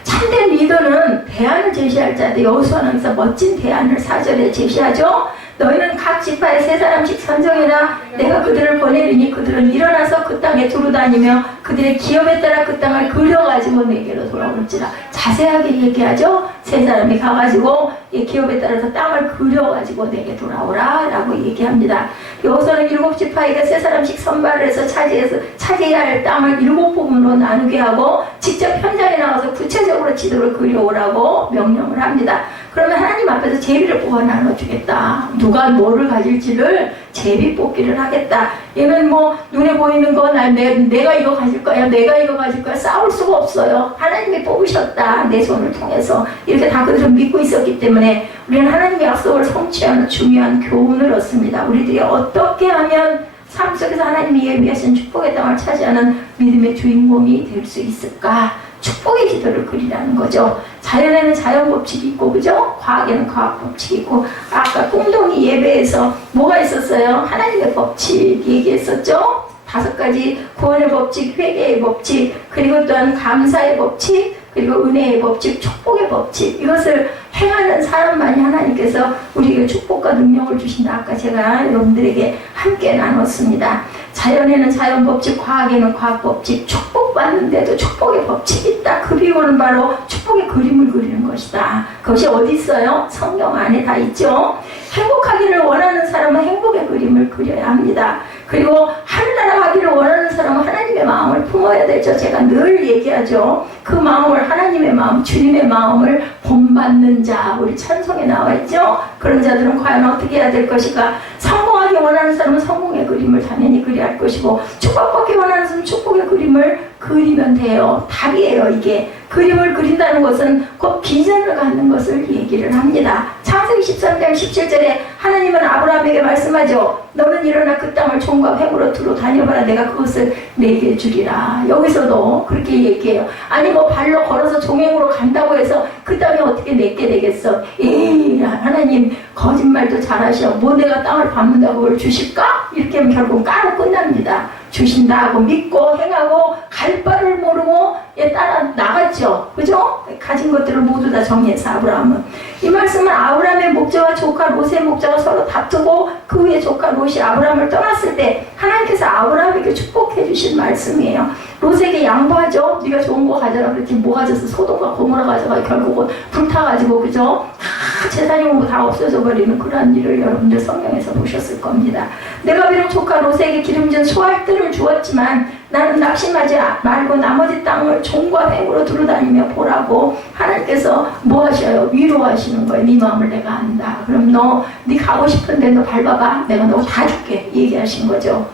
참된 리더는 대안을 제시할 자들, 여호수아는 그래서 멋진 대안을 4절에 제시하죠. 너희는 각 지파에 3사람씩 선정해라. 내가 그들을 보내리니 그들은 일어나서 그 땅에 두루다니며 그들의 기업에 따라 그 땅을 그려가지고 내게로 돌아올지라. 자세하게 얘기하죠. 3사람이 가가지고 이 기업에 따라서 땅을 그려가지고 내게 돌아오라 라고 얘기합니다. 여호수아는 7지파에게 3사람씩 선발을 해서 차지해야 할 땅을 7부분으로 나누게 하고 직접 현장에 나와서 구체적으로 지도를 그려오라고 명령을 합니다. 그러면 하나님 앞에서 제비를 뽑아 나눠주겠다. 누가 뭐를 가질지를 제비 뽑기를 하겠다. 얘는 뭐 눈에 보이는 거 내가 이거 가질 거야. 내가 이거 가질 거야. 싸울 수가 없어요. 하나님이 뽑으셨다. 내 손을 통해서. 이렇게 다 그들은 믿고 있었기 때문에 우리는 하나님의 약속을 성취하는 중요한 교훈을 얻습니다. 우리들이 어떻게 하면 삶 속에서 하나님이 예비하신 축복의 땅을 차지하는 믿음의 주인공이 될 수 있을까? 축복의 지도를 그리라는 거죠. 자연에는 자연 법칙이 있고, 그죠? 과학에는 과학 법칙이 있고, 아까 꿈동이 예배에서 뭐가 있었어요? 하나님의 법칙 얘기했었죠? 5가지 구원의 법칙, 회개의 법칙, 그리고 또한 감사의 법칙, 그리고 은혜의 법칙, 축복의 법칙. 이것을 행하는 사람만이 하나님께서 우리에게 축복과 능력을 주신다. 아까 제가 여러분들에게 함께 나눴습니다. 자연에는 자연 법칙, 과학에는 과학 법칙, 축복받는데도 축복의 법칙이 있다. 그 비유는 바로 축복의 그림을 그리는 것이다. 그것이 어디 있어요? 성경 안에 다 있죠. 행복하기를 원하는 사람은 행복의 그림을 그려야 합니다. 그리고 하늘나라 가기를 원하는 사람은 하나님의 마음을 품어야 되죠. 제가 늘 얘기하죠. 그 마음을, 하나님의 마음, 주님의 마음을 본받는 자, 우리 찬송에 나와 있죠. 그런 자들은 과연 어떻게 해야 될 것인가? 성공하기 원하는 사람은 성공의 그림을 당연히 그려야 할 것이고, 축복받기 원하는 사람은 축복의 그림을 그리면 돼요. 답이에요. 이게 그림을 그린다는 것은 곧 비전을 갖는 것을 얘기를 합니다. 창세기 13장 17절에 하나님은 아브라함에게 말씀하죠. 너는 일어나 그 땅을 종과 횡으로 두루 다녀봐라. 내가 그것을 내게 주리라. 여기서도 그렇게 얘기해요. 아니 뭐 발로 걸어서 종횡으로 간다고 해서 그 땅이 어떻게 내게 되겠어? 에이, 하나님 거짓말도 잘하셔. 뭐 내가 땅을 밟는다고 그걸 주실까? 이렇게 하면 결국 까로 끝납니다. 주신다 하고 믿고 행하고 갈 바를 모르고 따라 나갔죠. 그죠? 가진 것들을 모두 다 정리해서 아브라함은. 이 말씀은 아브라함의 목자와 조카 롯의 목자가 서로 다투고 그 후에 조카 롯이 아브라함을 떠났을 때 하나님께서 아브라함에게 축복해 주신 말씀이에요. 롯에게 양보하죠. 네가 좋은 거 가져라 그랬지 뭐 가져서 소돔과 고모라 가져가 결국은 불타가지고 그죠? 재산이 뭐 다 없어져 버리는 그런 일을 여러분들 성경에서 보셨을 겁니다. 내가 비록 조카 롯에게 기름진 소알들을 주었지만 나는 낙심하지 말고 나머지 땅을 종과 횡으로 두루다니며 보라고 하나님께서 뭐 하셔요? 위로하시는 거예요. 네 마음을 내가 안다. 그럼 네 가고 싶은데 너 밟아봐. 내가 너 다 줄게. 얘기하신 거죠.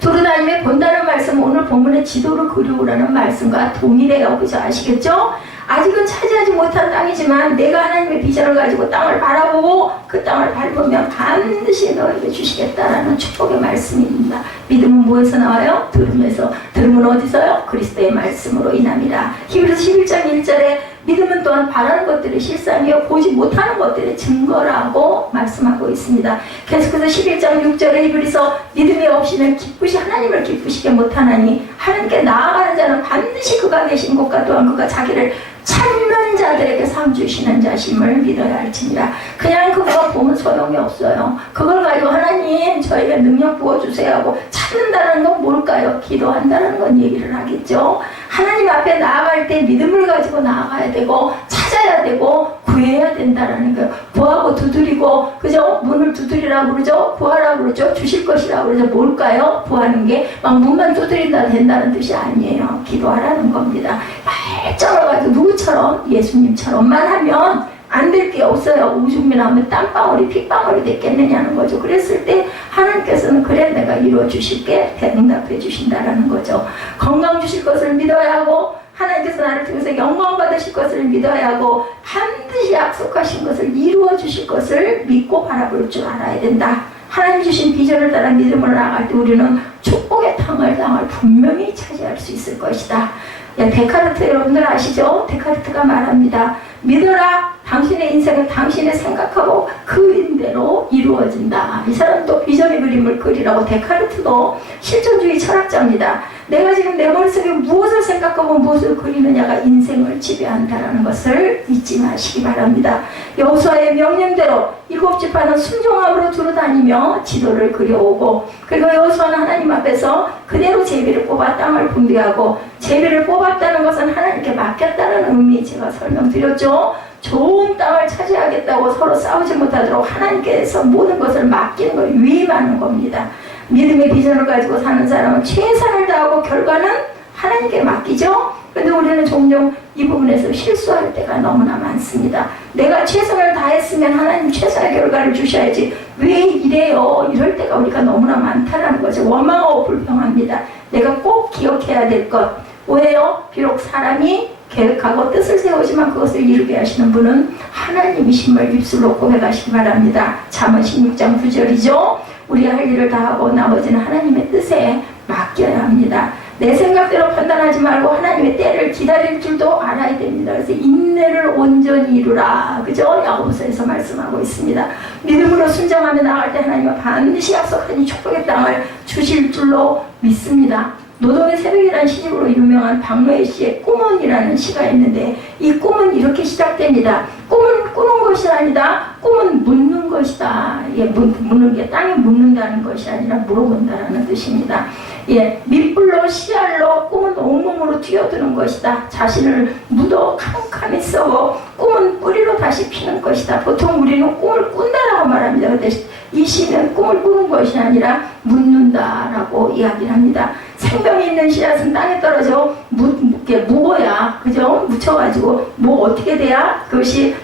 두루다니며 본다는 말씀은 오늘 본문의 지도를 그리우라는 말씀과 동일해요. 그죠? 아시겠죠? 아직은 차지하지 못한 땅이지만 내가 하나님의 비전을 가지고 땅을 바라보고 그 땅을 밟으면 반드시 너에게 주시겠다라는 축복의 말씀입니다. 믿음은 뭐에서 나와요? 들음에서. 들음은 어디서요? 그리스도의 말씀으로 인함이라. 히브리서 11장 1절에 믿음은 또한 바라는 것들의 실상이요 보지 못하는 것들의 증거라고 말씀하고 있습니다. 계속해서 11장 6절에 히브리서 믿음이 없이는 하나님을 기쁘시게 못하나니 하나님께 나아가는 자는 반드시 그가 계신 곳과 또한 그가 자기를 찾는 자들에게 상 주시는 자심을 믿어야 할지니라. 그냥 그거 보면 소용이 없어요. 그걸 가지고 하나님 저에게 능력 부어주세요 하고 찾는다는 건 뭘까요? 기도한다는 건 얘기를 하겠죠. 하나님 앞에 나아갈 때 믿음을 가지고 나아가야 되고 찾아야 되고 구해야 된다라는 거예요. 구하고 두드리고 그죠? 문을 두드리라고 그러죠? 구하라고 그러죠? 주실 것이라고 그러죠? 뭘까요? 구하는 게 막 문만 두드린다 된다는 뜻이 아니에요. 기도하라는 겁니다. 발전을 가지고 누구처럼 예수님처럼만 하면 안 될 게 없어요. 우중민하면 땀방울이 핏방울이 됐겠느냐는 거죠. 그랬을 때 하나님께서는 그래 내가 이루어 주실게 대응답해 주신다라는 거죠. 건강 주실 것을 믿어야 하고 하나님께서 나를 통해서 영광 받으실 것을 믿어야 하고 반드시 약속하신 것을 이루어 주실 것을 믿고 바라볼 줄 알아야 된다. 하나님 주신 비전을 따라 믿음으로 나아갈 때 우리는 축복의 땅을 분명히 차지할 수 있을 것이다. 데카르트 여러분들 아시죠? 데카르트가 말합니다. 믿어라. 당신의 인생은 당신의 생각하고 그린 대로 이루어진다. 이 사람도 비전의 그림을 그리라고. 데카르트도 실존주의 철학자입니다. 내가 지금 내 머릿속에 무엇을 생각하고 무엇을 그리느냐가 인생을 지배한다는 것을 잊지 마시기 바랍니다. 여호수아의 명령대로 7지파는 순종함으로 두루다니며 지도를 그려오고 그리고 여호수아는 하나님 앞에서 그대로 제비를 뽑아 땅을 분배하고 제비를 뽑았다는 것은 하나님께 맡겼다는 의미 제가 설명드렸죠. 좋은 땅을 차지하겠다고 서로 싸우지 못하도록 하나님께서 모든 것을 맡기는 걸 위임하는 겁니다. 믿음의 비전을 가지고 사는 사람은 최선을 다하고 결과는 하나님께 맡기죠. 그런데 우리는 종종 이 부분에서 실수할 때가 너무나 많습니다. 내가 최선을 다했으면 하나님 최선의 결과를 주셔야지 왜 이래요? 이럴 때가 우리가 너무나 많다는 거죠. 원망하고 불평합니다. 내가 꼭 기억해야 될 것 뭐예요? 비록 사람이 계획하고 뜻을 세우지만 그것을 이루게 하시는 분은 하나님이심을 입술로 고백하시기 바랍니다. 잠언 16장 9절이죠. 우리 할 일을 다하고 나머지는 하나님의 뜻에 맡겨야 합니다. 내 생각대로 판단하지 말고 하나님의 때를 기다릴 줄도 알아야 됩니다. 그래서 인내를 온전히 이루라. 그죠? 야고보서에서 말씀하고 있습니다. 믿음으로 순종하며 나갈 때 하나님은 반드시 약속하니 축복의 땅을 주실 줄로 믿습니다. 노동의 새벽이라는 시집으로 유명한 박노해 씨의 꿈은이라는 시가 있는데 이 꿈은 이렇게 시작됩니다. 꿈은 꾸는 것이 아니다. 꿈은 묻는 것이다. 예, 묻는 게 땅에 묻는다는 것이 아니라 물어본다라는 뜻입니다. 예, 밑불로 씨알로 꿈은 온몸으로 뛰어드는 것이다. 자신을 묻어 캄캄히 썩어 꿈은 뿌리로 다시 피는 것이다. 보통 우리는 꿈을 꾼다라고 말합니다. 근데 이 시는 꿈을 꾸는 것이 아니라 묻는다라고 이야기를 합니다. 생명이 있는 씨앗은 땅에 떨어져 묵어야, 그죠? 묻혀가지고 뭐 어떻게 돼야 그것이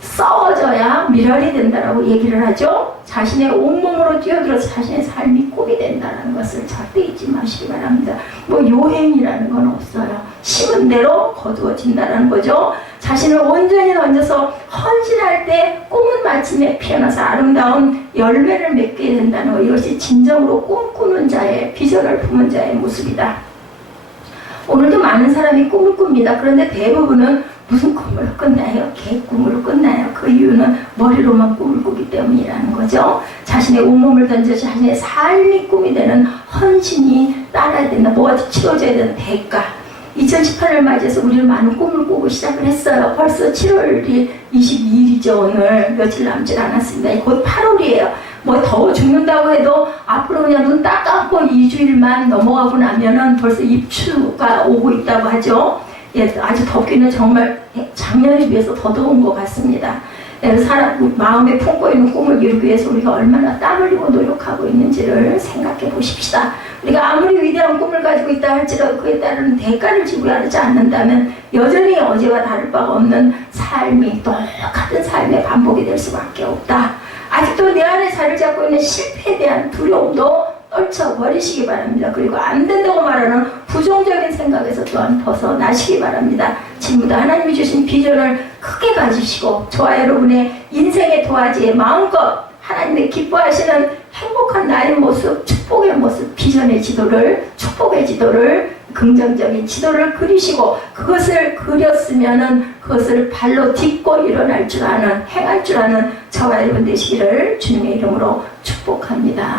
썩어져야 미랄이 된다라고 얘기를 하죠. 자신의 온몸으로 뛰어들어서 자신의 삶이 꿈이 된다는 것을 절대 잊지 마시기 바랍니다. 뭐 요행이라는 건 없어요. 심은 대로 거두어진다는 거죠. 자신을 온전히 던져서 헌신할 때 꿈은 마침내 피어나서 아름다운 열매를 맺게 된다는 것. 이것이 진정으로 꿈꾸는 자의, 비전을 품은 자의 모습이다. 오늘도 많은 사람이 꿈을 꿉니다. 그런데 대부분은 무슨 꿈으로 끝나요? 개꿈으로 끝나요. 그 이유는 머리로만 꿈을 꾸기 때문이라는 거죠. 자신의 온몸을 던져 자신의 삶이 꿈이 되는 헌신이 따라야 된다. 뭐가 치러져야 되는 대가. 2018을 맞이해서 우리는 많은 꿈을 꾸고 시작을 했어요. 벌써 7월이 22일이죠. 오늘 며칠 남지 않았습니다. 곧 8월이에요. 뭐 더워 죽는다고 해도 앞으로 그냥 눈 딱 감고 2주일만 넘어가고 나면은 벌써 입추가 오고 있다고 하죠. 아주 덥기는 정말 작년에 비해서 더 더운 것 같습니다. 사람 마음에 품고 있는 꿈을 이루기 위해서 우리가 얼마나 땀 흘리고 노력하고 있는지를 생각해 보십시다. 우리가 아무리 위대한 꿈을 가지고 있다 할지라도 그에 따르는 대가를 지불하지 않는다면 여전히 어제와 다를 바가 없는 삶이 똑같은 삶의 반복이 될 수밖에 없다. 아직도 내 안에 자리를 잡고 있는 실패에 대한 두려움도 떨쳐버리시기 바랍니다. 그리고 안 된다고 말하는 부정적인 생각에서 또한 벗어나시기 바랍니다. 지금부터 하나님이 주신 비전을 크게 가지시고 저와 여러분의 인생의 도화지에 마음껏 하나님의 기뻐하시는 행복한 나의 모습, 축복의 모습, 비전의 지도를, 축복의 지도를, 긍정적인 지도를 그리시고 그것을 그렸으면은 그것을 발로 딛고 일어날 줄 아는, 행할 줄 아는 저와 여러분 되시기를 주님의 이름으로 축복합니다.